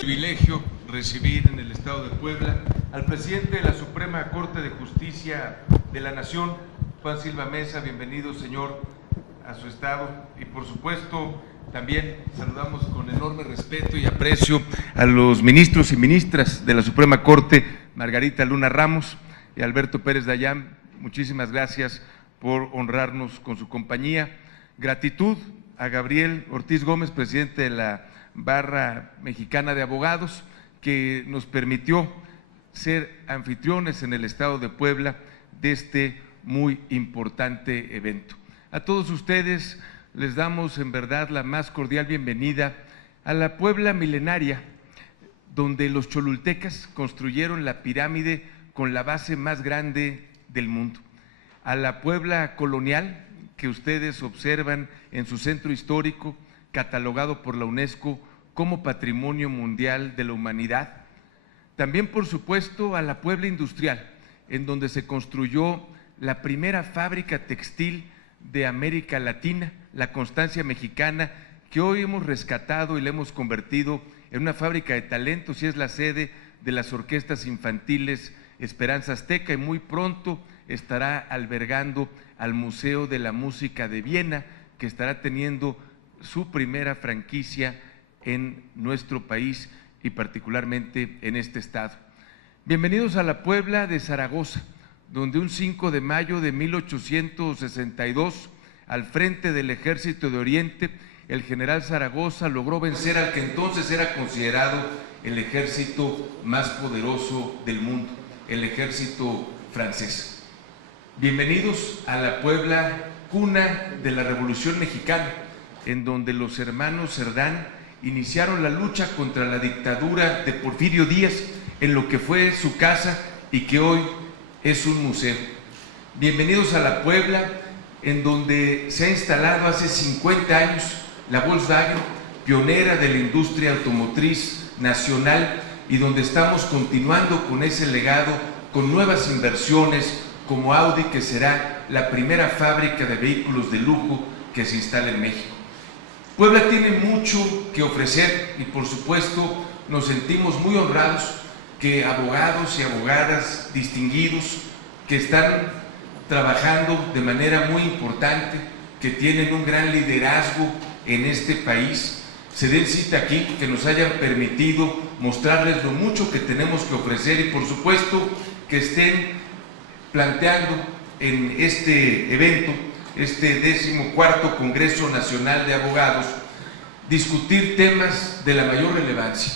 Privilegio recibir en el Estado de Puebla al presidente de la Suprema Corte de Justicia de la Nación, Juan Silva Meza. Bienvenido, señor, a su estado. Y por supuesto también saludamos con enorme respeto y aprecio a los ministros y ministras de la Suprema Corte, Margarita Luna Ramos y Alberto Pérez Dayán. Muchísimas gracias por honrarnos con su compañía. Gratitud a Gabriel Ortiz Gómez, presidente de la Barra Mexicana de Abogados, que nos permitió ser anfitriones en el Estado de Puebla de este muy importante evento. A todos ustedes les damos en verdad la más cordial bienvenida a la Puebla milenaria, donde los cholultecas construyeron la pirámide con la base más grande del mundo, a la Puebla colonial que ustedes observan en su centro histórico, catalogado por la UNESCO como Patrimonio Mundial de la Humanidad. También, por supuesto, a la Puebla industrial, en donde se construyó la primera fábrica textil de América Latina, la Constancia Mexicana, que hoy hemos rescatado y la hemos convertido en una fábrica de talentos y es la sede de las orquestas infantiles Esperanza Azteca, y muy pronto estará albergando al Museo de la Música de Viena, que estará teniendo su primera franquicia en nuestro país y particularmente en este estado. Bienvenidos a la Puebla de Zaragoza, donde un 5 de mayo de 1862, al frente del Ejército de Oriente, el general Zaragoza logró vencer al que entonces era considerado el ejército más poderoso del mundo, el ejército francés. Bienvenidos a la Puebla, cuna de la Revolución Mexicana, en donde los hermanos Cerdán iniciaron la lucha contra la dictadura de Porfirio Díaz en lo que fue su casa y que hoy es un museo. Bienvenidos a la Puebla, en donde se ha instalado hace 50 años la Volkswagen, pionera de la industria automotriz nacional, y donde estamos continuando con ese legado, con nuevas inversiones como Audi, que será la primera fábrica de vehículos de lujo que se instala en México. Puebla tiene mucho que ofrecer y por supuesto nos sentimos muy honrados que abogados y abogadas distinguidos que están trabajando de manera muy importante, que tienen un gran liderazgo en este país, se den cita aquí, que nos hayan permitido mostrarles lo mucho que tenemos que ofrecer y por supuesto que estén planteando en este evento, este 14º Congreso Nacional de Abogados, discutir temas de la mayor relevancia.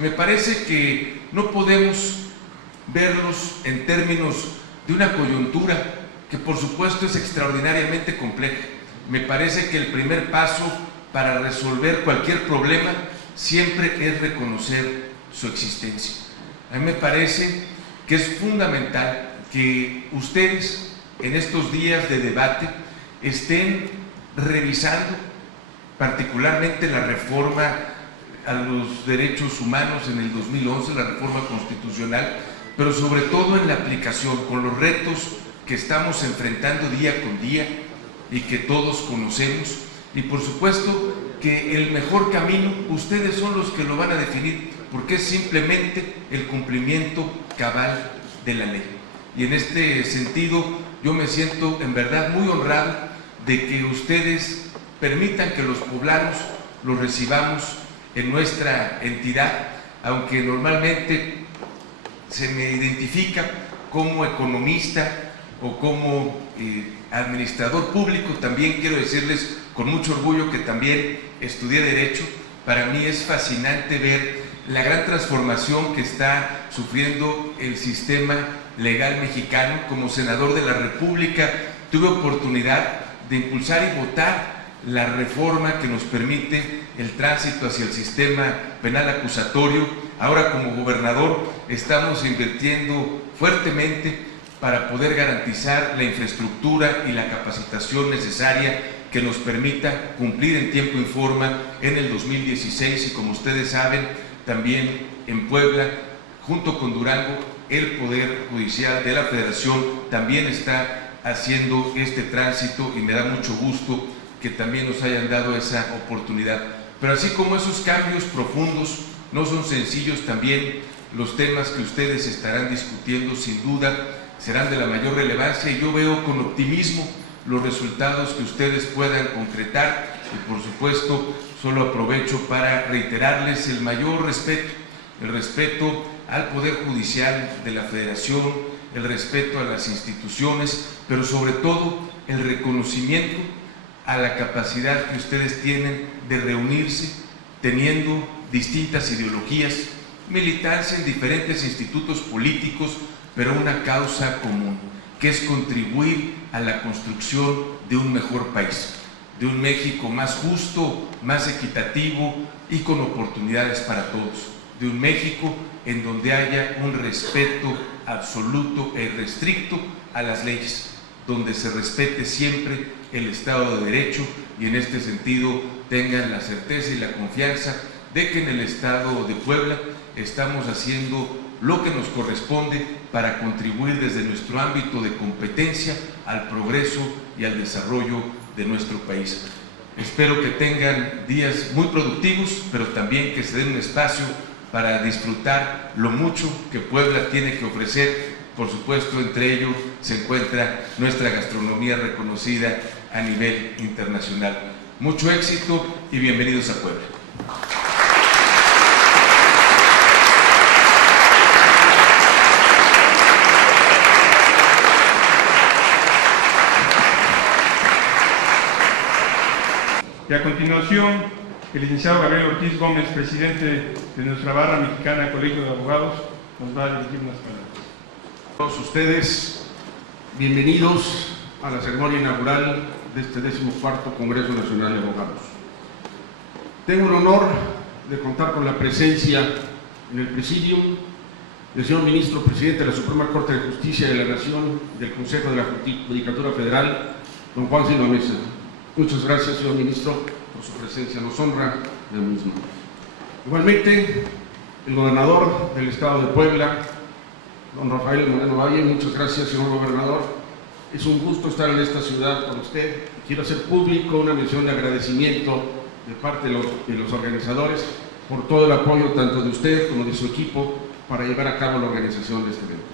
Me parece que no podemos verlos en términos de una coyuntura que por supuesto es extraordinariamente compleja. Me parece que el primer paso para resolver cualquier problema siempre es reconocer su existencia. A mí me parece que es fundamental que ustedes en estos días de debate estén revisando particularmente la reforma a los derechos humanos en el 2011, la reforma constitucional, pero sobre todo en la aplicación, con los retos que estamos enfrentando día con día y que todos conocemos, y por supuesto que el mejor camino ustedes son los que lo van a definir, porque es simplemente el cumplimiento cabal de la ley. Y en este sentido yo me siento en verdad muy honrado de que ustedes permitan que los poblanos los recibamos en nuestra entidad, aunque normalmente se me identifica como economista o como administrador público. También quiero decirles con mucho orgullo que también estudié Derecho. Para mí es fascinante ver la gran transformación que está sufriendo el sistema legal mexicano. Como senador de la República tuve oportunidad de impulsar y votar la reforma que nos permite el tránsito hacia el sistema penal acusatorio Ahora, como gobernador, estamos invirtiendo fuertemente para poder garantizar la infraestructura y la capacitación necesaria que nos permita cumplir en tiempo y forma en el 2016, y como ustedes saben, también en Puebla, junto con Durango, el Poder Judicial de la Federación también está haciendo este tránsito, y me da mucho gusto que también nos hayan dado esa oportunidad. Pero así como esos cambios profundos no son sencillos, también los temas que ustedes estarán discutiendo sin duda serán de la mayor relevancia, y yo veo con optimismo los resultados que ustedes puedan concretar. Y por supuesto, solo aprovecho para reiterarles el mayor respeto, el respeto al Poder Judicial de la Federación, el respeto a las instituciones, pero sobre todo el reconocimiento a la capacidad que ustedes tienen de reunirse teniendo distintas ideologías, militancia en diferentes institutos políticos, pero una causa común, que es contribuir a la construcción de un mejor país, de un México más justo, más equitativo y con oportunidades para todos, de un México en donde haya un respeto absoluto e irrestricto a las leyes, donde se respete siempre el Estado de Derecho, y en este sentido tengan la certeza y la confianza de que en el Estado de Puebla estamos haciendo lo que nos corresponde para contribuir desde nuestro ámbito de competencia al progreso y al desarrollo de nuestro país. Espero que tengan días muy productivos, pero también que se den un espacio para disfrutar lo mucho que Puebla tiene que ofrecer. Por supuesto, entre ellos se encuentra nuestra gastronomía reconocida a nivel internacional. Mucho éxito y bienvenidos a Puebla. Y a continuación, el licenciado Gabriel Ortiz Gómez, presidente de nuestra barra mexicana Colegio de Abogados, nos va a dirigir unas palabras. Todos ustedes, bienvenidos a la ceremonia inaugural de este 14º Congreso Nacional de Abogados. Tengo el honor de contar con la presencia en el presidium del señor ministro presidente de la Suprema Corte de Justicia de la Nación, del Consejo de la Judicatura Federal, don Juan Silva Mesa. Muchas gracias, señor ministro, por su presencia, nos honra la misma. Igualmente, el gobernador del Estado de Puebla, don Rafael Moreno Valle. Muchas gracias, señor gobernador. Es un gusto estar en esta ciudad con usted. Quiero hacer público una mención de agradecimiento de parte de los organizadores por todo el apoyo tanto de usted como de su equipo para llevar a cabo la organización de este evento.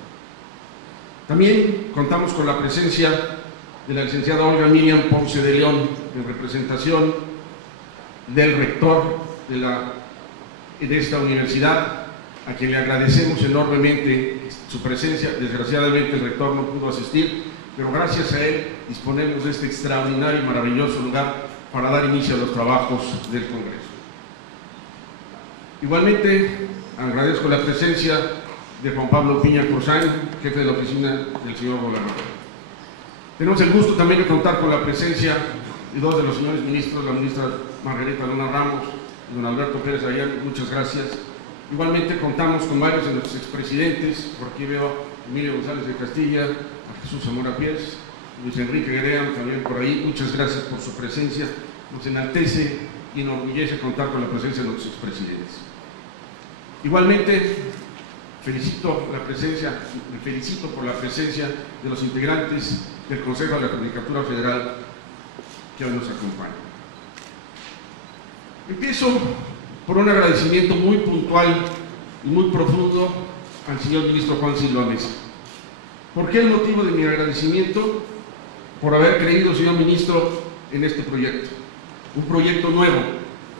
También contamos con la presencia de la licenciada Olga Miriam Ponce de León, en representación del rector de esta universidad, a quien le agradecemos enormemente su presencia. Desgraciadamente el rector no pudo asistir, pero gracias a él disponemos de este extraordinario y maravilloso lugar para dar inicio a los trabajos del Congreso. Igualmente agradezco la presencia de Juan Pablo Piña Corzán, jefe de la oficina del señor gobernador. Tenemos el gusto también de contar con la presencia de dos de los señores ministros, la ministra Margarita Luna Ramos y don Alberto Pérez Ayán. Muchas gracias. Igualmente contamos con varios de nuestros expresidentes. Por aquí veo a Emilio González de Castilla, a Jesús Zamora Pies, Luis Enrique Guerrero también por ahí. Muchas gracias por su presencia. Nos enaltece y enorgullece contar con la presencia de nuestros expresidentes. Igualmente felicito por la presencia de los integrantes del Consejo de la Judicatura Federal que hoy nos acompañan. Empiezo por un agradecimiento muy puntual y muy profundo al señor ministro Juan Silva Mesa. ¿Por qué el motivo de mi agradecimiento? Por haber creído, señor ministro, en este proyecto. Un proyecto nuevo,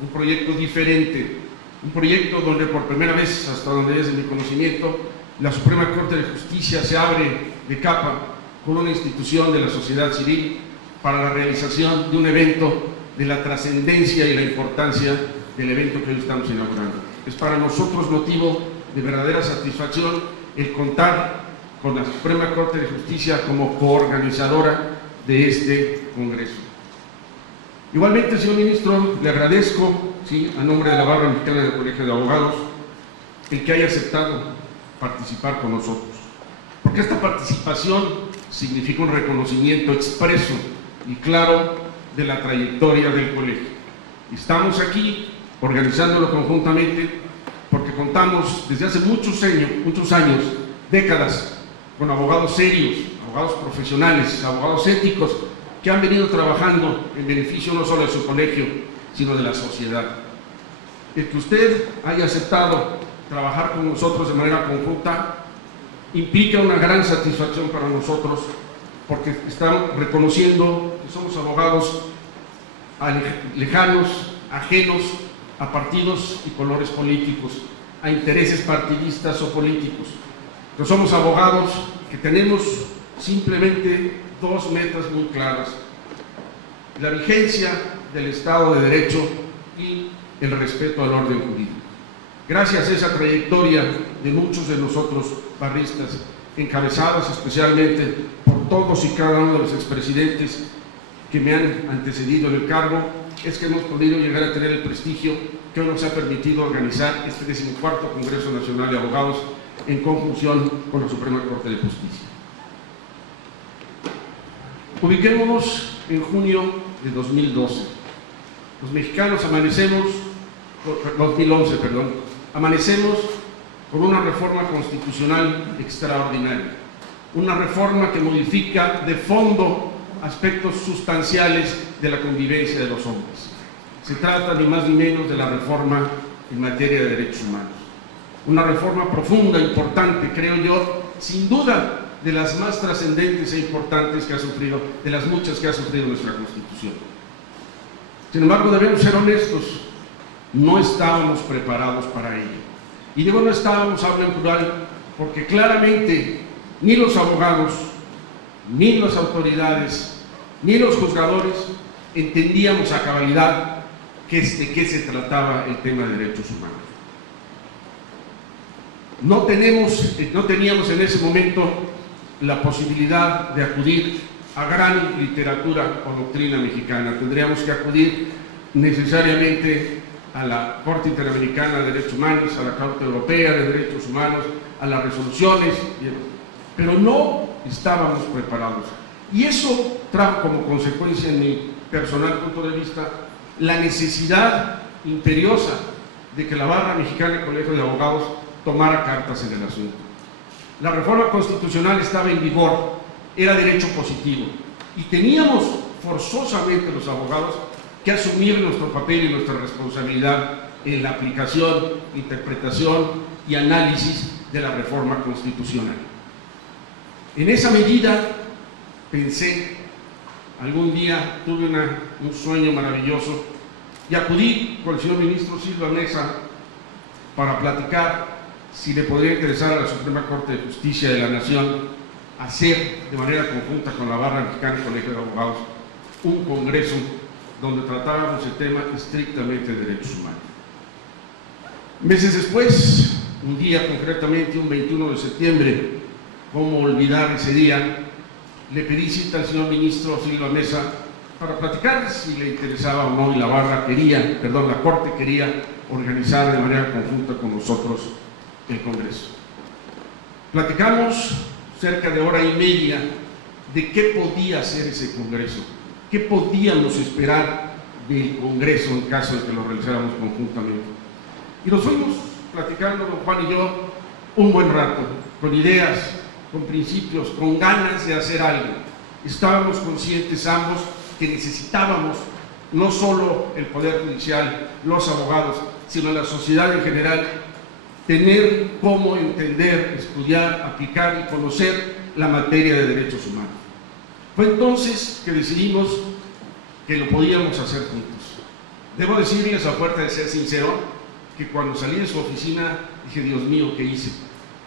un proyecto diferente, un proyecto donde por primera vez, hasta donde es de mi conocimiento, la Suprema Corte de Justicia se abre de capa con una institución de la sociedad civil para la realización de un evento de la trascendencia y la importancia del evento que hoy estamos inaugurando. Es para nosotros motivo de verdadera satisfacción el contar con la Suprema Corte de Justicia como coorganizadora de este Congreso. Igualmente, señor ministro, le agradezco, a nombre de la Barra Mexicana del Colegio de Abogados, el que haya aceptado participar con nosotros, porque esta participación significa un reconocimiento expreso y claro de la trayectoria del colegio. Estamos aquí organizándolo conjuntamente porque contamos desde hace muchos años, décadas, con abogados serios, abogados profesionales, abogados éticos, que han venido trabajando en beneficio no solo de su colegio, sino de la sociedad. El que usted haya aceptado trabajar con nosotros de manera conjunta implica una gran satisfacción para nosotros, porque estamos reconociendo que somos abogados lejanos, ajenos a partidos y colores políticos, a intereses partidistas o políticos. Que somos abogados que tenemos simplemente dos metas muy claras: la vigencia del Estado de Derecho y el respeto al orden jurídico. Gracias a esa trayectoria de muchos de nosotros barristas, encabezados especialmente por todos y cada uno de los expresidentes que me han antecedido en el cargo, es que hemos podido llegar a tener el prestigio que hoy nos ha permitido organizar este 14º Congreso Nacional de Abogados en conjunción con la Suprema Corte de Justicia. Ubiquémonos en junio de 2012. Los mexicanos amanecemos con una reforma constitucional extraordinaria, una reforma que modifica de fondo aspectos sustanciales de la convivencia de los hombres. Se trata ni más ni menos de la reforma en materia de derechos humanos. Una reforma profunda, importante, creo yo, sin duda de las más trascendentes e importantes que ha sufrido, de las muchas que ha sufrido nuestra Constitución. Sin embargo, debemos ser honestos, no estábamos preparados para ello. Y digo no estábamos, hablo en plural, porque claramente ni los abogados, ni las autoridades, ni los juzgadores entendíamos a cabalidad de qué se trataba el tema de derechos humanos. No teníamos en ese momento la posibilidad de acudir a gran literatura o doctrina mexicana. Tendríamos que acudir necesariamente a la Corte Interamericana de Derechos Humanos, a la Corte Europea de Derechos Humanos, a las resoluciones, pero no estábamos preparados. Y eso trajo como consecuencia, en mi personal punto de vista, la necesidad imperiosa de que la Barra Mexicana del Colegio de Abogados tomara cartas en el asunto. La reforma constitucional estaba en vigor, era derecho positivo, y teníamos forzosamente los abogados que asumir nuestro papel y nuestra responsabilidad en la aplicación, interpretación y análisis de la reforma constitucional. En esa medida pensé, algún día tuve un sueño maravilloso y acudí con el señor ministro Silva Mesa para platicar si le podría interesar a la Suprema Corte de Justicia de la Nación hacer de manera conjunta con la Barra Mexicana del Colegio de Abogados un congreso donde tratáramos el tema estrictamente de derechos humanos. Meses después, un día concretamente, un 21 de septiembre, ¿cómo olvidar ese día?, le pedí cita al señor ministro Silva Mesa para platicar si le interesaba o no, y la Corte quería organizar de manera conjunta con nosotros el Congreso. Platicamos cerca de hora y media de qué podía ser ese Congreso, qué podíamos esperar del Congreso en caso de que lo realizáramos conjuntamente. Y nos fuimos platicando, don Juan y yo, un buen rato, con ideas, con principios, con ganas de hacer algo. Estábamos conscientes ambos que necesitábamos no solo el Poder Judicial, los abogados, sino la sociedad en general, tener cómo entender, estudiar, aplicar y conocer la materia de derechos humanos. Fue entonces que decidimos que lo podíamos hacer juntos. Debo decirles, a fuerza de ser sincero, que cuando salí de su oficina dije, Dios mío, ¿qué hice?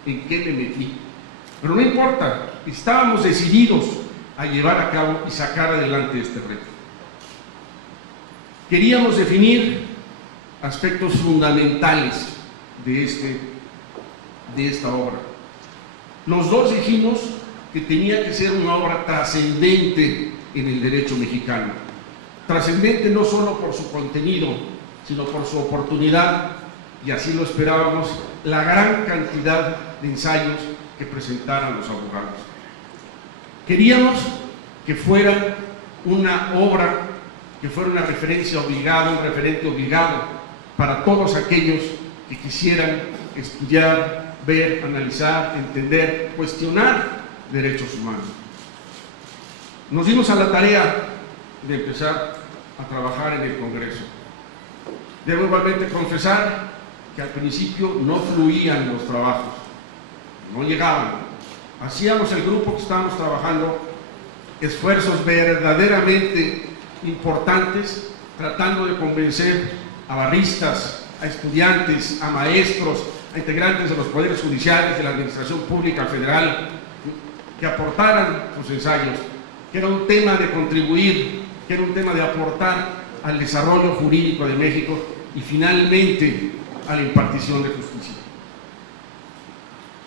¿En qué me metí? Pero no importa, estábamos decididos a llevar a cabo y sacar adelante este reto. Queríamos definir aspectos fundamentales de esta obra. Los dos dijimos que tenía que ser una obra trascendente en el derecho mexicano. Trascendente no solo por su contenido, sino por su oportunidad, y así lo esperábamos, la gran cantidad de ensayos que presentaran los abogados. Queríamos que fuera una obra, que fuera una referencia obligada, un referente obligado para todos aquellos que quisieran estudiar, ver, analizar, entender, cuestionar derechos humanos. Nos dimos a la tarea de empezar a trabajar en el Congreso. Debo igualmente confesar que al principio no fluían los trabajos, no llegaban. Hacíamos el grupo que estábamos trabajando esfuerzos verdaderamente importantes, tratando de convencer a barristas, a estudiantes, a maestros, a integrantes de los poderes judiciales, de la administración pública federal, que aportaran sus ensayos, que era un tema de contribuir, que era un tema de aportar al desarrollo jurídico de México y finalmente a la impartición de justicia.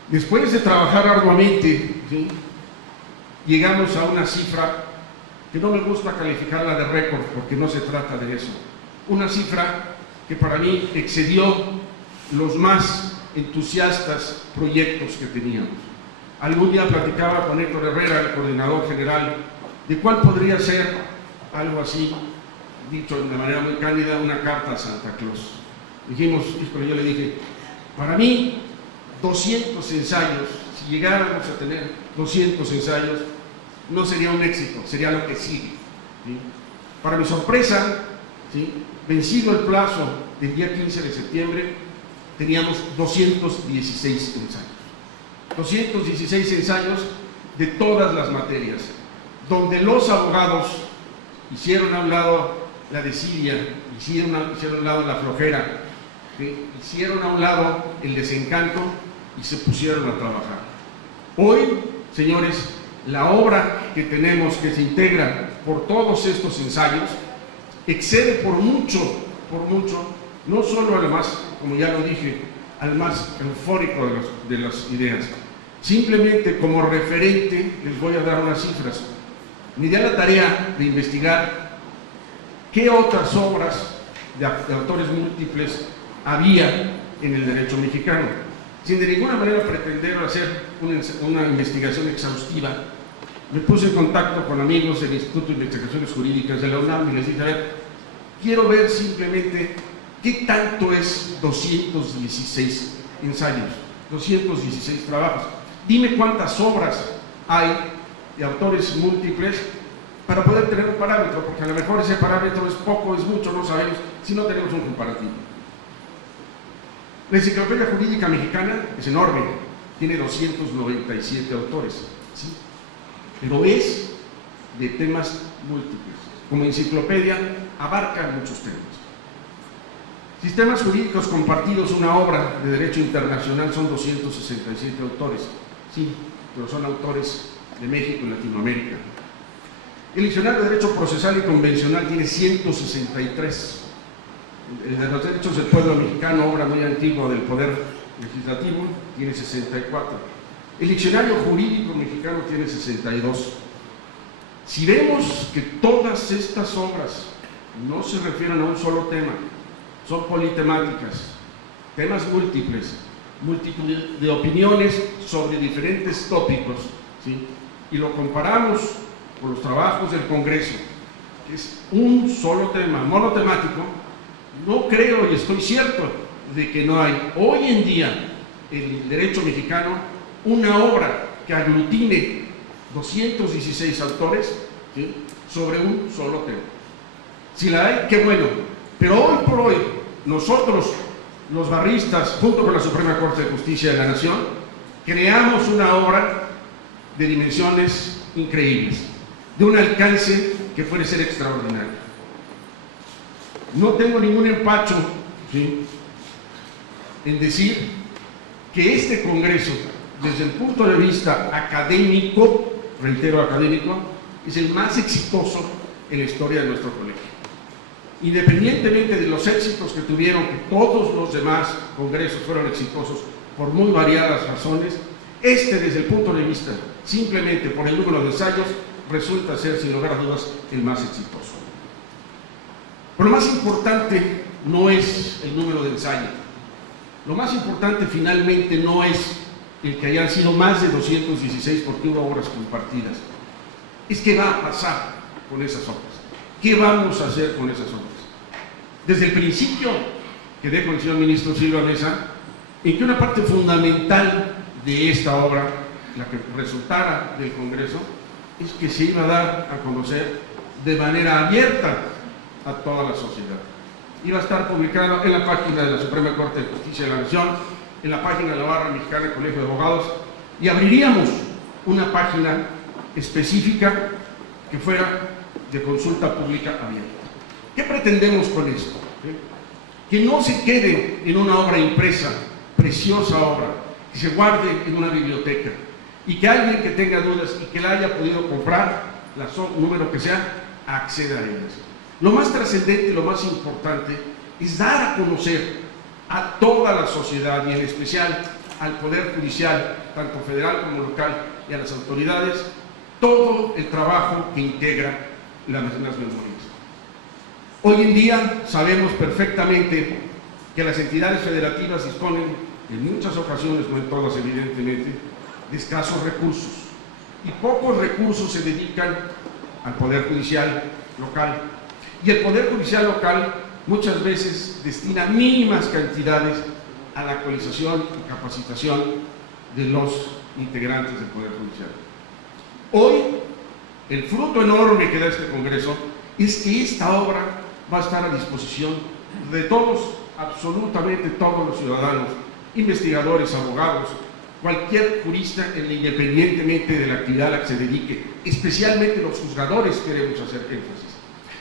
Después de trabajar arduamente, ¿sí?, llegamos a una cifra que no me gusta calificarla de récord porque no se trata de eso. Una cifra que para mí excedió los más entusiastas proyectos que teníamos. Algún día platicaba con Héctor Herrera, el coordinador general, de cuál podría ser algo así, dicho de manera muy cándida, una carta a Santa Claus. Dijimos, pero yo le dije, para mí 200 ensayos, si llegáramos a tener 200 ensayos, no sería un éxito, sería lo que sigue, ¿sí? Para mi sorpresa, ¿sí?, vencido el plazo del día 15 de septiembre, teníamos 216 ensayos. 216 ensayos de todas las materias, donde los abogados hicieron a un lado la desidia, hicieron a un lado la flojera, ¿sí?, hicieron a un lado el desencanto y se pusieron a trabajar. Hoy, señores, la obra que tenemos, que se integra por todos estos ensayos, excede por mucho, no solo al más, como ya lo dije, al más eufórico de las ideas. Simplemente como referente les voy a dar unas cifras. Me di a la tarea de investigar qué otras obras de autores múltiples había en el derecho mexicano, sin de ninguna manera pretender hacer una investigación exhaustiva. Me puse en contacto con amigos del Instituto de Investigaciones Jurídicas de la UNAM y les dije, a ver, quiero ver simplemente qué tanto es 216 ensayos, 216 trabajos. Dime cuántas obras hay de autores múltiples para poder tener un parámetro, porque a lo mejor ese parámetro es poco, es mucho, no sabemos, si no tenemos un comparativo. La Enciclopedia Jurídica Mexicana es enorme, tiene 297 autores, ¿sí?, pero es de temas múltiples. Como enciclopedia abarca muchos temas. Sistemas Jurídicos Compartidos, una obra de derecho internacional, son 267 autores, sí, pero son autores de México y Latinoamérica. El Diccionario de Derecho Procesal y Convencional tiene 163. El de los Derechos del Pueblo Mexicano, obra muy antigua del Poder Legislativo, tiene 64. El Diccionario Jurídico Mexicano tiene 62. Si vemos que todas estas obras no se refieren a un solo tema, son politemáticas, temas múltiples, multitud de opiniones sobre diferentes tópicos, ¿sí?, y lo comparamos con los trabajos del Congreso, que es un solo tema, monotemático, no creo y estoy cierto de que no hay hoy en día en el derecho mexicano una obra que aglutine 216 autores, ¿sí?, sobre un solo tema. Si la hay, qué bueno, pero hoy por hoy nosotros, los barristas, junto con la Suprema Corte de Justicia de la Nación, creamos una obra de dimensiones increíbles, de un alcance que puede ser extraordinario. No tengo ningún empacho, ¿sí?, en decir que este Congreso, desde el punto de vista académico, reitero académico, es el más exitoso en la historia de nuestro colegio. Independientemente de los éxitos que tuvieron, que todos los demás congresos fueron exitosos por muy variadas razones, este, desde el punto de vista, simplemente por el número de ensayos, resulta ser, sin lugar a dudas, el más exitoso. Pero lo más importante no es el número de ensayos. Lo más importante finalmente no es el que hayan sido más de 216 porque hubo obras compartidas. Es qué va a pasar con esas obras. ¿Qué vamos a hacer con esas obras? Desde el principio quedé con el señor ministro Silva Mesa en que una parte fundamental de esta obra, la que resultara del Congreso, es que se iba a dar a conocer de manera abierta a toda la sociedad. Iba a estar publicado en la página de la Suprema Corte de Justicia de la Nación, en la página de la Barra Mexicana del Colegio de Abogados, y abriríamos una página específica que fuera de consulta pública abierta. ¿Qué pretendemos con esto? Que no se quede en una obra impresa, preciosa obra, que se guarde en una biblioteca y que alguien que tenga dudas y que la haya podido comprar, número que sea, acceda a ellas. Lo más trascendente, lo más importante, es dar a conocer a toda la sociedad y en especial al Poder Judicial, tanto federal como local, y a las autoridades, todo el trabajo que integra las memorias. Hoy en día sabemos perfectamente que las entidades federativas disponen, en muchas ocasiones, no en todas evidentemente, de escasos recursos, y pocos recursos se dedican al Poder Judicial local. Y el Poder Judicial local muchas veces destina mínimas cantidades a la actualización y capacitación de los integrantes del Poder Judicial. Hoy, el fruto enorme que da este Congreso es que esta obra va a estar a disposición de todos, absolutamente todos los ciudadanos, investigadores, abogados, cualquier jurista, independientemente de la actividad a la que se dedique, especialmente los juzgadores. Queremos hacer énfasis.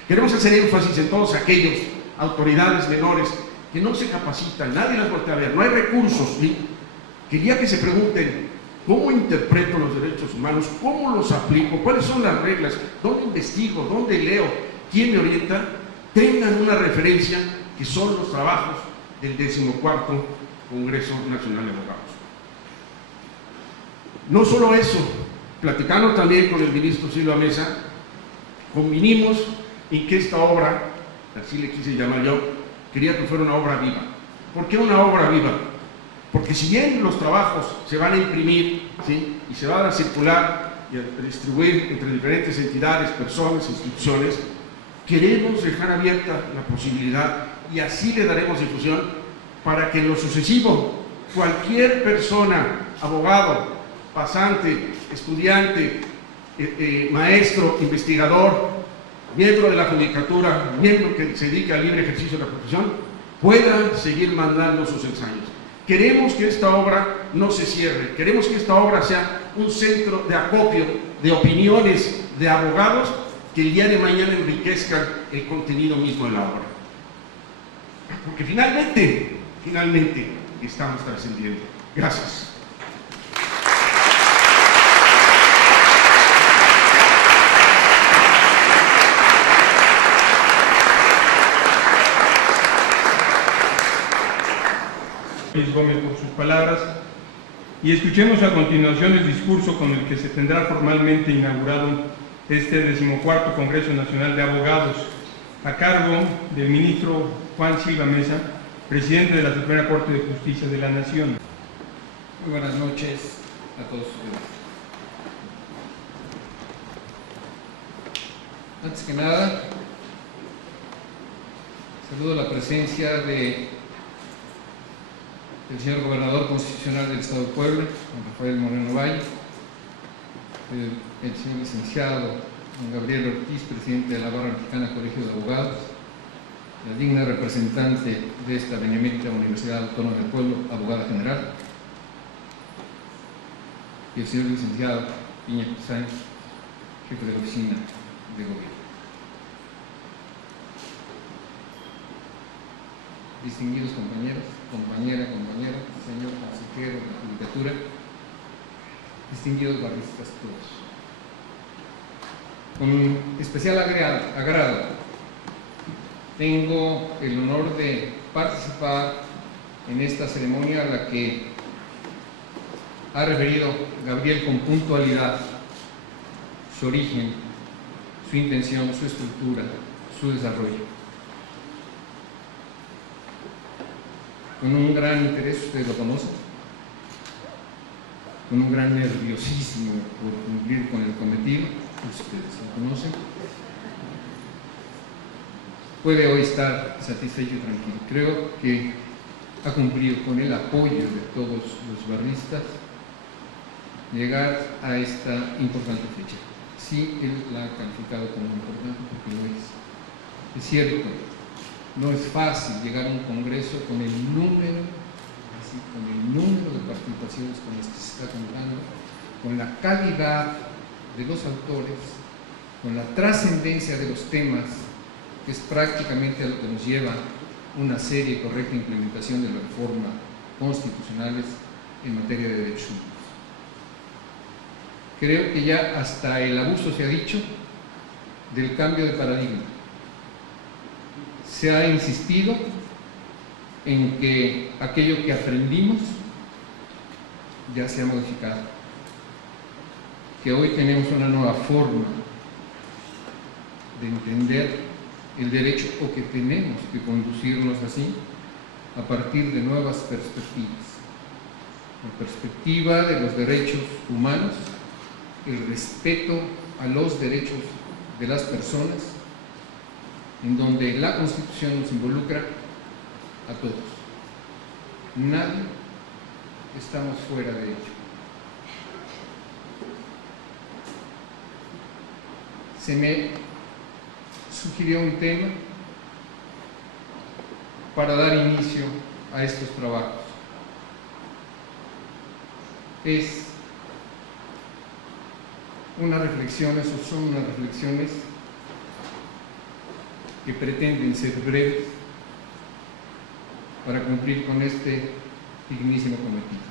Queremos hacer énfasis en todos aquellos autoridades menores que no se capacitan, nadie las voltea a ver, no hay recursos, ¿sí? Quería que se pregunten, ¿cómo interpreto los derechos humanos? ¿Cómo los aplico? ¿Cuáles son las reglas? ¿Dónde investigo? ¿Dónde leo? ¿Quién me orienta? Tengan una referencia que son los trabajos del 14º Congreso Nacional de Abogados. No solo eso, platicando también con el ministro Silva Mesa, convinimos en que esta obra, así le quise llamar yo, quería que fuera una obra viva. ¿Por qué una obra viva? Porque si bien los trabajos se van a imprimir, ¿sí?, y se van a circular y a distribuir entre diferentes entidades, personas, instituciones, queremos dejar abierta la posibilidad, y así le daremos difusión, para que en lo sucesivo cualquier persona, abogado, pasante, estudiante, maestro, investigador, miembro de la judicatura, miembro que se dedique al libre ejercicio de la profesión, pueda seguir mandando sus ensayos. Queremos que esta obra no se cierre, queremos que esta obra sea un centro de acopio de opiniones de abogados que el día de mañana enriquezcan el contenido mismo de la obra. Porque finalmente estamos trascendiendo. Gracias. Luis Gómez por sus palabras, y escuchemos a continuación el discurso con el que se tendrá formalmente inaugurado este 14º Congreso Nacional de Abogados, a cargo del ministro Juan Silva Mesa, presidente de la Suprema Corte de Justicia de la Nación. Muy buenas noches a todos ustedes. Antes que nada, saludo la presencia del señor Gobernador Constitucional del Estado de Puebla, don Rafael Moreno Valle, el señor licenciado don Gabriel Ortiz, presidente de la Barra Mexicana Colegio de Abogados, la digna representante de esta benemérita Universidad Autónoma del Pueblo, abogada general, y el señor licenciado Piña Sáenz, jefe de la Oficina de Gobierno. Distinguidos compañeros, compañera, señor consejero de la Judicatura, distinguidos barristas todos. Con especial agrado, tengo el honor de participar en esta ceremonia a la que ha referido Gabriel con puntualidad su origen, su intención, su estructura, su desarrollo. con un gran interés, ustedes lo conocen, con un gran nerviosismo por cumplir con el cometido, ustedes lo conocen, puede hoy estar satisfecho y tranquilo. Creo que ha cumplido con el apoyo de todos los barristas llegar a esta importante fecha. Sí, él la ha calificado como importante porque lo es. Es cierto, no es fácil llegar a un congreso con el número de participaciones con las que se está contando, con la calidad de los autores, con la trascendencia de los temas, que es prácticamente a lo que nos lleva una seria y correcta implementación de las reformas constitucionales en materia de derechos humanos. Creo que ya hasta el abuso se ha dicho del cambio de paradigma. Se ha insistido en que aquello que aprendimos ya se ha modificado, que hoy tenemos una nueva forma de entender el derecho, o que tenemos que conducirnos así a partir de nuevas perspectivas. La perspectiva de los derechos humanos, el respeto a los derechos de las personas, en donde la Constitución nos involucra a todos. Nadie estamos fuera de ello. Se me sugirió un tema para dar inicio a estos trabajos. Es unas reflexiones, o son unas reflexiones que pretenden ser breves para cumplir con este dignísimo cometido.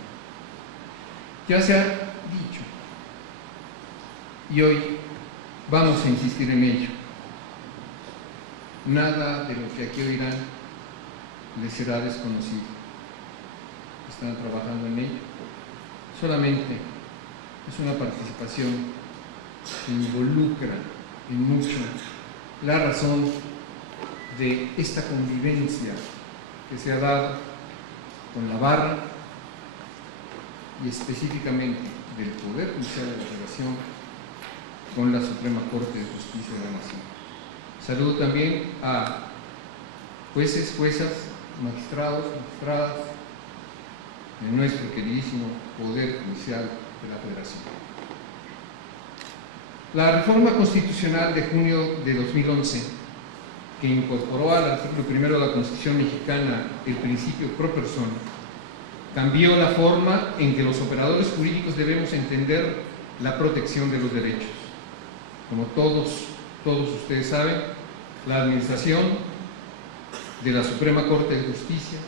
Ya se ha dicho, y hoy vamos a insistir en ello, nada de lo que aquí oirán les será desconocido. Están trabajando en ello. Solamente es una participación que involucra en mucho la razón de esta convivencia que se ha dado con la barra y específicamente del Poder Judicial de la Federación con la Suprema Corte de Justicia de la Nación. Saludo también a jueces, juezas, magistrados, magistradas de nuestro queridísimo Poder Judicial de la Federación. La reforma constitucional de junio de 2011, que incorporó al artículo 1 de la Constitución mexicana el principio pro persona, cambió la forma en que los operadores jurídicos debemos entender la protección de los derechos. Como todos ustedes saben, la administración de la Suprema Corte de Justicia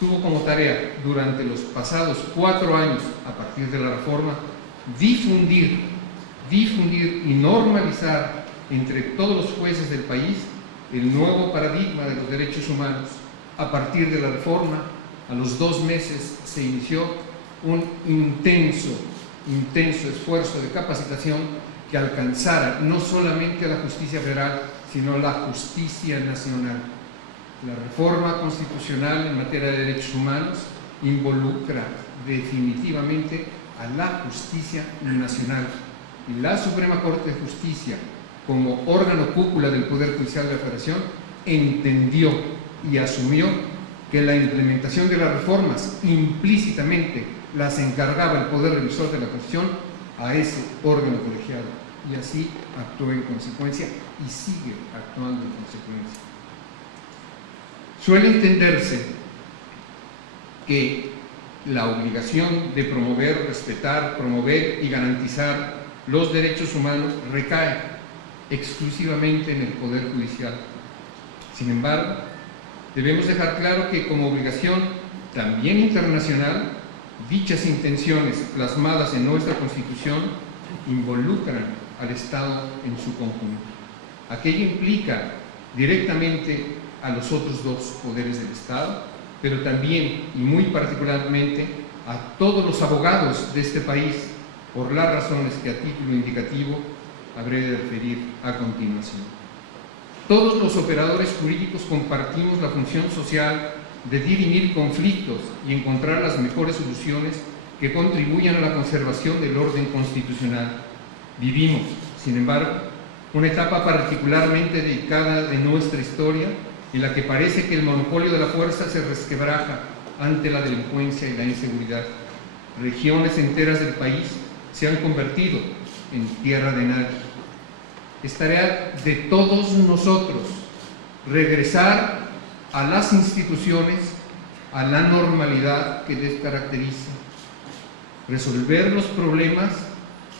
tuvo como tarea durante los pasados 4 años, a partir de la reforma, difundir y normalizar entre todos los jueces del país el nuevo paradigma de los derechos humanos. A partir de la reforma, a los 2 meses se inició un intenso esfuerzo de capacitación que alcanzara no solamente a la justicia federal, sino la justicia nacional. La reforma constitucional en materia de derechos humanos involucra definitivamente a la justicia nacional. Y la Suprema Corte de Justicia, como órgano cúpula del Poder Judicial de la Federación, entendió y asumió que la implementación de las reformas implícitamente las encargaba el Poder Revisor de la Constitución a ese órgano colegiado, y así actuó en consecuencia y sigue actuando en consecuencia. Suele entenderse que la obligación de promover, respetar, promover y garantizar los derechos humanos recae exclusivamente en el Poder Judicial. Sin embargo, debemos dejar claro que como obligación también internacional, dichas intenciones plasmadas en nuestra Constitución involucran al Estado en su conjunto. Aquello implica directamente a los otros 2 poderes del Estado, pero también y muy particularmente a todos los abogados de este país, por las razones que a título indicativo habré de referir a continuación. Todos los operadores jurídicos compartimos la función social de dirimir conflictos y encontrar las mejores soluciones que contribuyan a la conservación del orden constitucional. Vivimos, sin embargo, una etapa particularmente delicada de nuestra historia en la que parece que el monopolio de la fuerza se resquebraja ante la delincuencia y la inseguridad. Regiones enteras del país se han convertido en tierra de nadie. Es tarea de todos nosotros regresar a las instituciones, a la normalidad que les caracteriza, resolver los problemas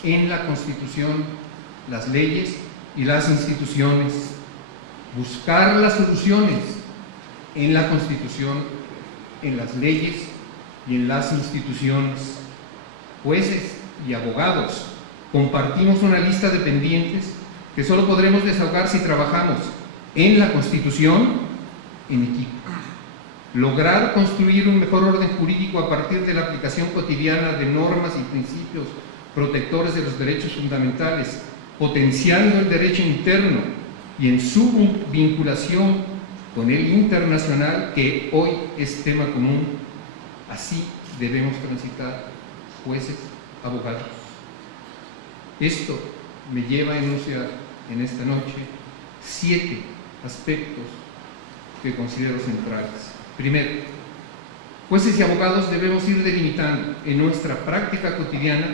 en la Constitución, las leyes y las instituciones, buscar las soluciones en la Constitución, en las leyes y en las instituciones. Jueces y abogados, compartimos una lista de pendientes que solo podremos desahogar si trabajamos en la Constitución en equipo. Lograr construir un mejor orden jurídico a partir de la aplicación cotidiana de normas y principios protectores de los derechos fundamentales, potenciando el derecho interno y en su vinculación con el internacional, que hoy es tema común. Así debemos transitar jueces, abogados. Esto me lleva a enunciar en esta noche 7 aspectos que considero centrales. Primero, jueces y abogados debemos ir delimitando en nuestra práctica cotidiana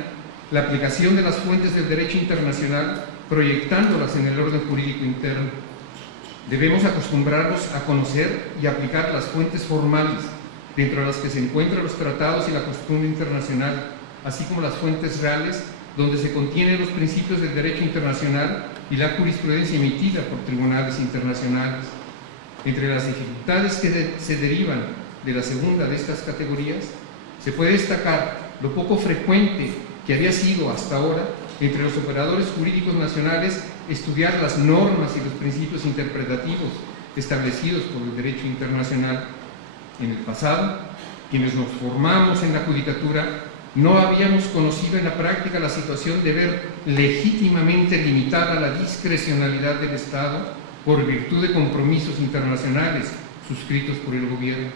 la aplicación de las fuentes del derecho internacional, proyectándolas en el orden jurídico interno. Debemos acostumbrarnos a conocer y aplicar las fuentes formales, dentro de las que se encuentran los tratados y la costumbre internacional, así como las fuentes reales, donde se contienen los principios del derecho internacional y la jurisprudencia emitida por tribunales internacionales. Entre las dificultades que se derivan de la segunda de estas categorías, se puede destacar lo poco frecuente que había sido hasta ahora entre los operadores jurídicos nacionales estudiar las normas y los principios interpretativos establecidos por el derecho internacional. En el pasado, quienes nos formamos en la judicatura no habíamos conocido en la práctica la situación de ver legítimamente limitada la discrecionalidad del Estado por virtud de compromisos internacionales suscritos por el gobierno.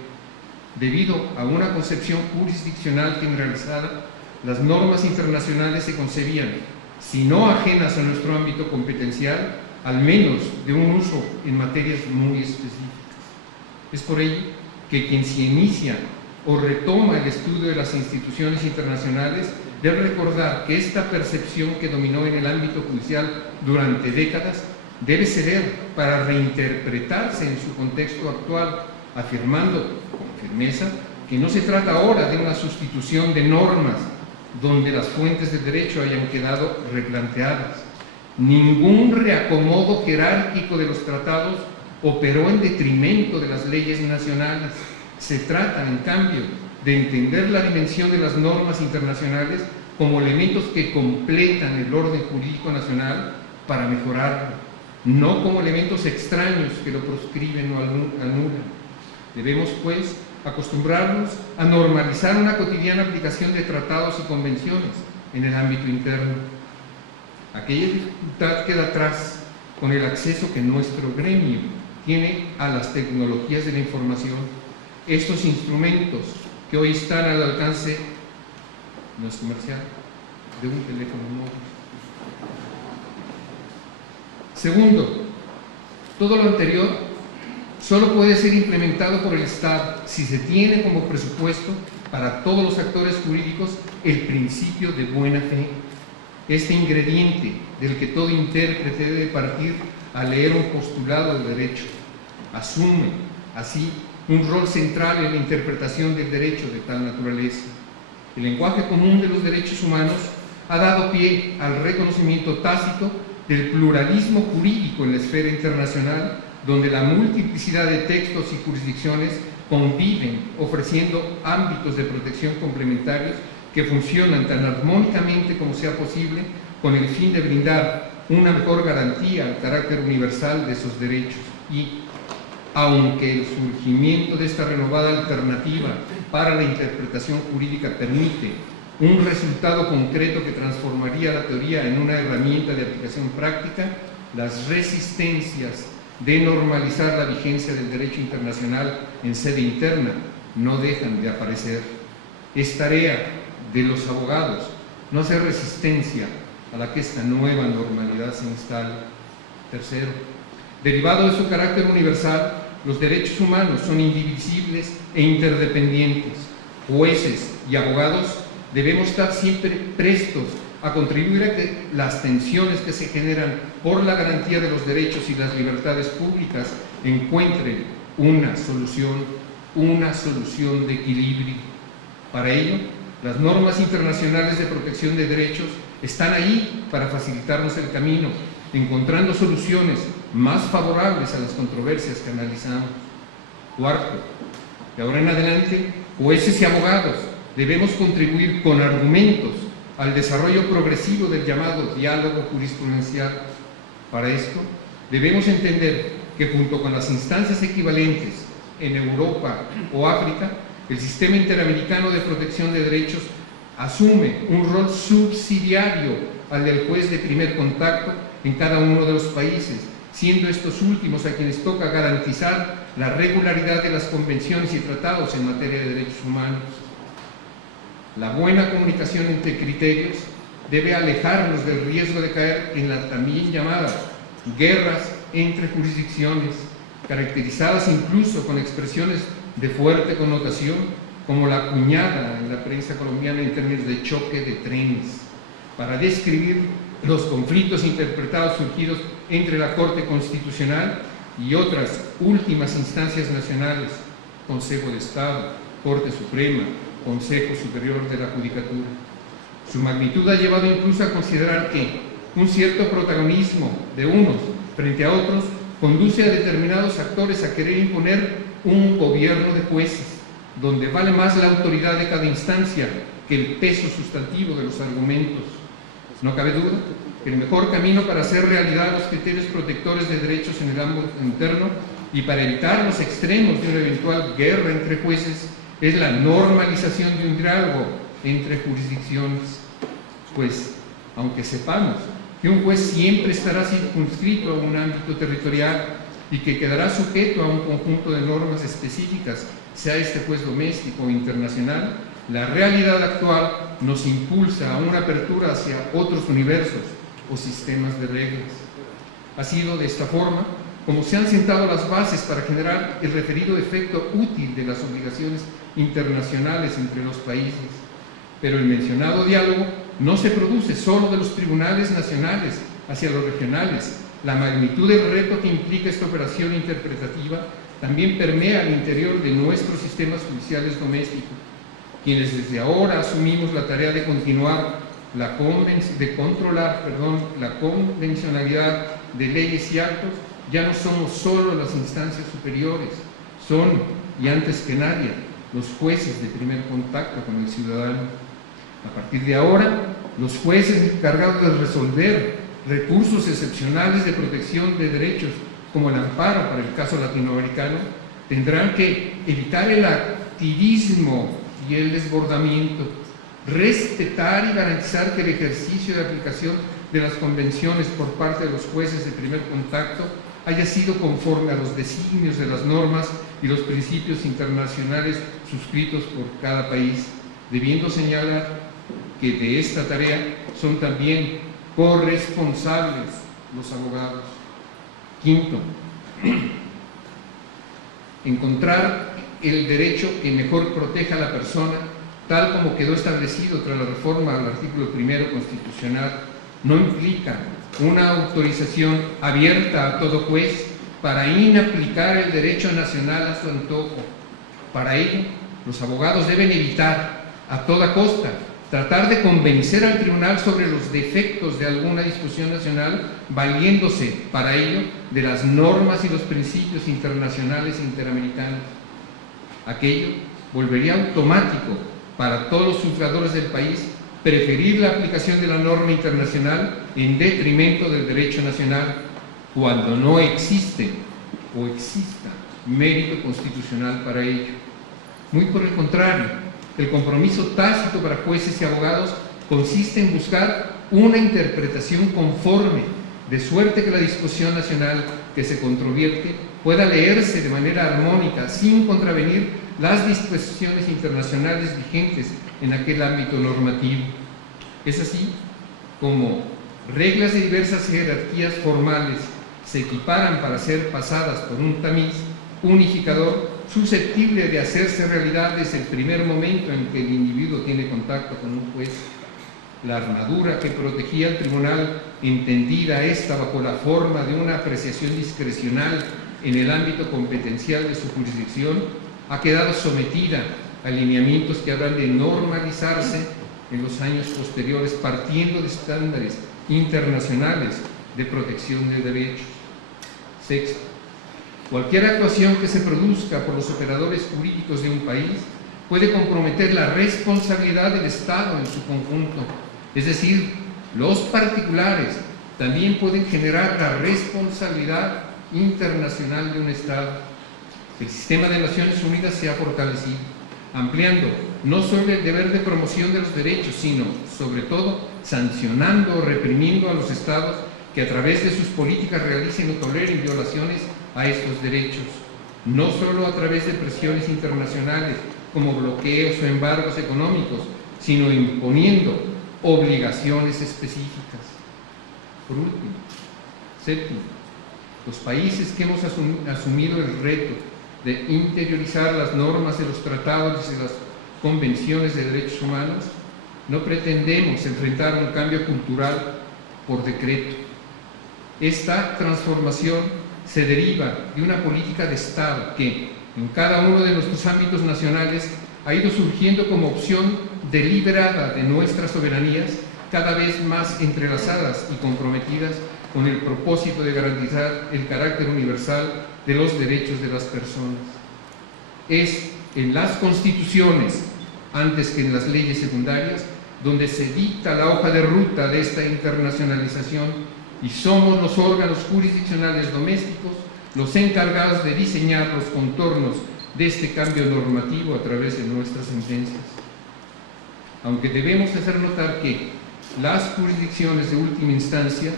Debido a una concepción jurisdiccional generalizada, las normas internacionales se concebían, si no ajenas a nuestro ámbito competencial, al menos de un uso en materias muy específicas. Es por ello que quien se inicia o retoma el estudio de las instituciones internacionales debe recordar que esta percepción que dominó en el ámbito judicial durante décadas debe ceder para reinterpretarse en su contexto actual, afirmando con firmeza que no se trata ahora de una sustitución de normas donde las fuentes del derecho hayan quedado replanteadas. Ningún reacomodo jerárquico de los tratados operó en detrimento de las leyes nacionales. Se trata, en cambio, de entender la dimensión de las normas internacionales como elementos que completan el orden jurídico nacional para mejorarlo, no como elementos extraños que lo proscriben o anulan. Debemos, pues, acostumbrarnos a normalizar una cotidiana aplicación de tratados y convenciones en el ámbito interno. Aquella dificultad queda atrás con el acceso que nuestro gremio tiene a las tecnologías de la información. Estos instrumentos que hoy están al alcance, no es comercial, de un teléfono móvil. Segundo, todo lo anterior solo puede ser implementado por el Estado si se tiene como presupuesto para todos los actores jurídicos el principio de buena fe. Este ingrediente del que todo intérprete debe partir al leer un postulado de derecho asume así un rol central en la interpretación del derecho de tal naturaleza. El lenguaje común de los derechos humanos ha dado pie al reconocimiento tácito del pluralismo jurídico en la esfera internacional, donde la multiplicidad de textos y jurisdicciones conviven, ofreciendo ámbitos de protección complementarios que funcionan tan armónicamente como sea posible, con el fin de brindar una mejor garantía al carácter universal de esos derechos. Y, aunque el surgimiento de esta renovada alternativa para la interpretación jurídica permite un resultado concreto que transformaría la teoría en una herramienta de aplicación práctica, las resistencias de normalizar la vigencia del derecho internacional en sede interna no dejan de aparecer. Es tarea de los abogados no hacer resistencia a la que esta nueva normalidad se instale. Tercero, derivado de su carácter universal, los derechos humanos son indivisibles e interdependientes. Jueces y abogados debemos estar siempre prestos a contribuir a que las tensiones que se generan por la garantía de los derechos y las libertades públicas encuentren una solución de equilibrio. Para ello, las normas internacionales de protección de derechos están ahí para facilitarnos el camino, encontrando soluciones más favorables a las controversias que analizamos. Cuarto, de ahora en adelante, jueces y abogados debemos contribuir con argumentos al desarrollo progresivo del llamado diálogo jurisprudencial. Para esto, debemos entender que junto con las instancias equivalentes en Europa o África, el sistema interamericano de protección de derechos asume un rol subsidiario al del juez de primer contacto en cada uno de los países, siendo estos últimos a quienes toca garantizar la regularidad de las convenciones y tratados en materia de derechos humanos. La buena comunicación entre criterios debe alejarnos del riesgo de caer en las también llamadas guerras entre jurisdicciones, caracterizadas incluso con expresiones de fuerte connotación, como la acuñada en la prensa colombiana en términos de choque de trenes, para describir los conflictos interpretados surgidos entre la Corte Constitucional y otras últimas instancias nacionales, Consejo de Estado, Corte Suprema, Consejo Superior de la Judicatura. Su magnitud ha llevado incluso a considerar que un cierto protagonismo de unos frente a otros conduce a determinados actores a querer imponer un gobierno de jueces, donde vale más la autoridad de cada instancia que el peso sustantivo de los argumentos. No cabe duda que el mejor camino para hacer realidad los criterios protectores de derechos en el ámbito interno y para evitar los extremos de una eventual guerra entre jueces es la normalización de un diálogo entre jurisdicciones. Pues, aunque sepamos que un juez siempre estará circunscrito a un ámbito territorial y que quedará sujeto a un conjunto de normas específicas, sea este juez doméstico o internacional, la realidad actual nos impulsa a una apertura hacia otros universos o sistemas de reglas. Ha sido de esta forma como se han sentado las bases para generar el referido efecto útil de las obligaciones internacionales entre los países. Pero el mencionado diálogo no se produce solo de los tribunales nacionales hacia los regionales. La magnitud del reto que implica esta operación interpretativa también permea al interior de nuestros sistemas judiciales domésticos, quienes desde ahora asumimos la tarea de continuar controlar la convencionalidad de leyes y actos. Ya no somos solo las instancias superiores, son, y antes que nadie, los jueces de primer contacto con el ciudadano. A partir de ahora, los jueces encargados de resolver recursos excepcionales de protección de derechos, como el amparo para el caso latinoamericano, tendrán que evitar el activismo y el desbordamiento, respetar y garantizar que el ejercicio de aplicación de las convenciones por parte de los jueces de primer contacto haya sido conforme a los designios de las normas y los principios internacionales suscritos por cada país, debiendo señalar que de esta tarea son también corresponsables los abogados. Quinto, encontrar el derecho que mejor proteja a la persona, tal como quedó establecido tras la reforma al artículo 1 constitucional, no implica una autorización abierta a todo juez para inaplicar el derecho nacional a su antojo. Para ello, los abogados deben evitar a toda costa tratar de convencer al tribunal sobre los defectos de alguna disposición nacional, valiéndose para ello de las normas y los principios internacionales e interamericanos. Aquello volvería automático para todos los juzgadores del país preferir la aplicación de la norma internacional en detrimento del derecho nacional, cuando no existe o exista mérito constitucional para ello. Muy por el contrario, el compromiso tácito para jueces y abogados consiste en buscar una interpretación conforme, de suerte que la disposición nacional que se controvierte pueda leerse de manera armónica sin contravenir las disposiciones internacionales vigentes en aquel ámbito normativo. Es así como reglas de diversas jerarquías formales se equiparan para ser pasadas por un tamiz unificador susceptible de hacerse realidad desde el primer momento en que el individuo tiene contacto con un juez. La armadura que protegía al tribunal, entendida esta bajo la forma de una apreciación discrecional en el ámbito competencial de su jurisdicción, ha quedado sometida a lineamientos que habrán de normalizarse en los años posteriores partiendo de estándares internacionales de protección de derechos. Sexto, cualquier actuación que se produzca por los operadores jurídicos de un país puede comprometer la responsabilidad del Estado en su conjunto, es decir, los particulares también pueden generar la responsabilidad internacional de un Estado. El sistema de Naciones Unidas se ha fortalecido, ampliando no solo el deber de promoción de los derechos, sino, sobre todo, sancionando o reprimiendo a los Estados que a través de sus políticas realicen o toleren violaciones a estos derechos, no solo a través de presiones internacionales como bloqueos o embargos económicos, sino imponiendo obligaciones específicas. Por último, séptimo, los países que hemos asumido el reto de interiorizar las normas de los tratados y de las convenciones de derechos humanos, no pretendemos enfrentar un cambio cultural por decreto. Esta transformación se deriva de una política de Estado que, en cada uno de nuestros ámbitos nacionales, ha ido surgiendo como opción deliberada de nuestras soberanías, cada vez más entrelazadas y comprometidas con el propósito de garantizar el carácter universal de los derechos de las personas. Es en las constituciones, antes que en las leyes secundarias, donde se dicta la hoja de ruta de esta internacionalización, y somos los órganos jurisdiccionales domésticos los encargados de diseñar los contornos de este cambio normativo a través de nuestras sentencias. Aunque debemos hacer notar que las jurisdicciones de última instancia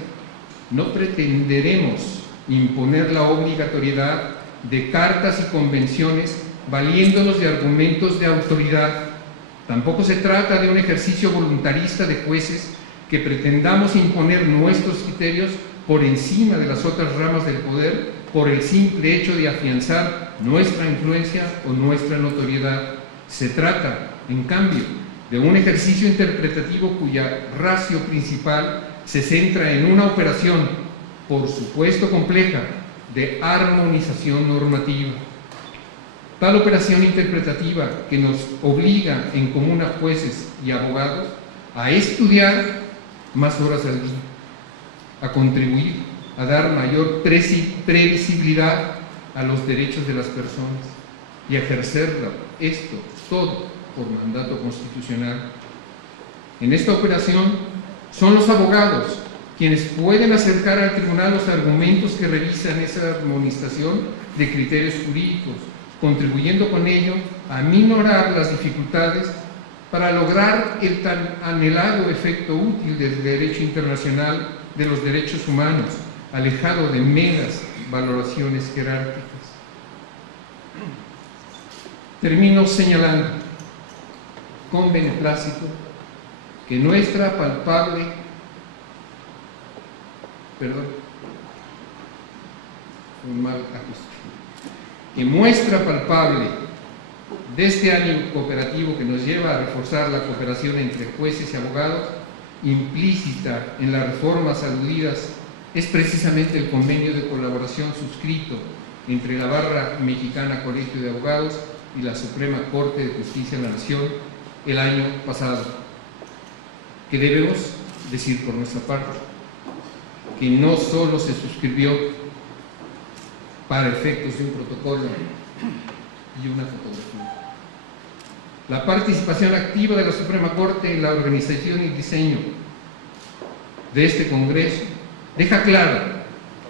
no pretenderemos imponer la obligatoriedad de cartas y convenciones valiéndonos de argumentos de autoridad. Tampoco se trata de un ejercicio voluntarista de jueces que pretendamos imponer nuestros criterios por encima de las otras ramas del poder por el simple hecho de afianzar nuestra influencia o nuestra notoriedad. Se trata, en cambio, de un ejercicio interpretativo cuya ratio principal se centra en una operación, por supuesto compleja, de armonización normativa. Tal operación interpretativa que nos obliga en común a jueces y abogados a estudiar más horas al día, a contribuir a dar mayor previsibilidad a los derechos de las personas y a ejercerlo, esto todo por mandato constitucional. En esta operación son los abogados quienes pueden acercar al tribunal los argumentos que revisan esa armonización de criterios jurídicos, contribuyendo con ello a minorar las dificultades para lograr el tan anhelado efecto útil del derecho internacional de los derechos humanos, alejado de meras valoraciones jerárquicas. Termino señalando con beneplácito que nuestra palpable, que muestra palpable de este ánimo cooperativo que nos lleva a reforzar la cooperación entre jueces y abogados, implícita en las reformas aludidas, es precisamente el convenio de colaboración suscrito entre la Barra Mexicana Colegio de Abogados y la Suprema Corte de Justicia de la Nación el año pasado, que debemos decir por nuestra parte que no solo se suscribió para efectos de un protocolo y una fotografía. La participación activa de la Suprema Corte en la organización y diseño de este Congreso deja claro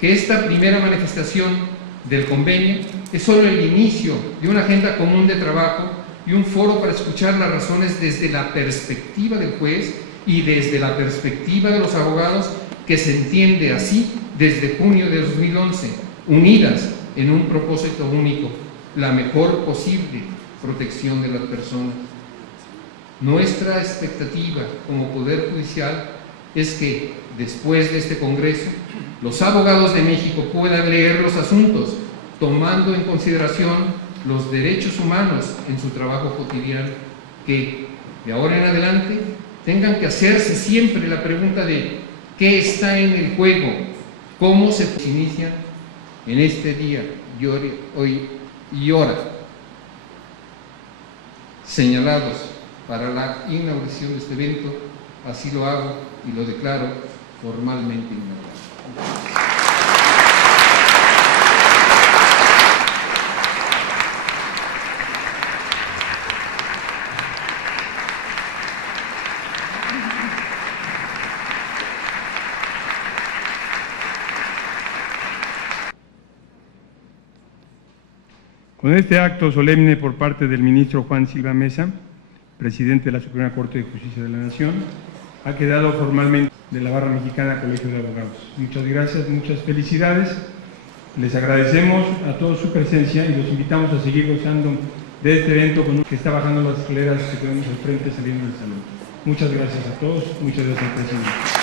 que esta primera manifestación del convenio es solo el inicio de una agenda común de trabajo y un foro para escuchar las razones desde la perspectiva del juez y desde la perspectiva de los abogados, que se entiende así desde junio de 2011, unidas en un propósito único, la mejor posible protección de las personas. Nuestra expectativa como Poder Judicial es que después de este Congreso, los abogados de México puedan leer los asuntos, tomando en consideración los derechos humanos en su trabajo cotidiano, que de ahora en adelante tengan que hacerse siempre la pregunta de ¿qué está en el juego? ¿Cómo se inicia en este día hoy y hora señalados para la inauguración de este evento? Así lo hago y lo declaro formalmente inaugurado. Con este acto solemne por parte del ministro Juan Silva Mesa, presidente de la Suprema Corte de Justicia de la Nación, ha quedado formalmente de la Barra Mexicana Colegio de Abogados. Muchas gracias, muchas felicidades. Les agradecemos a todos su presencia y los invitamos a seguir gozando de este evento que está bajando las escaleras que tenemos al frente saliendo del salón. Muchas gracias a todos, muchas gracias, presidente.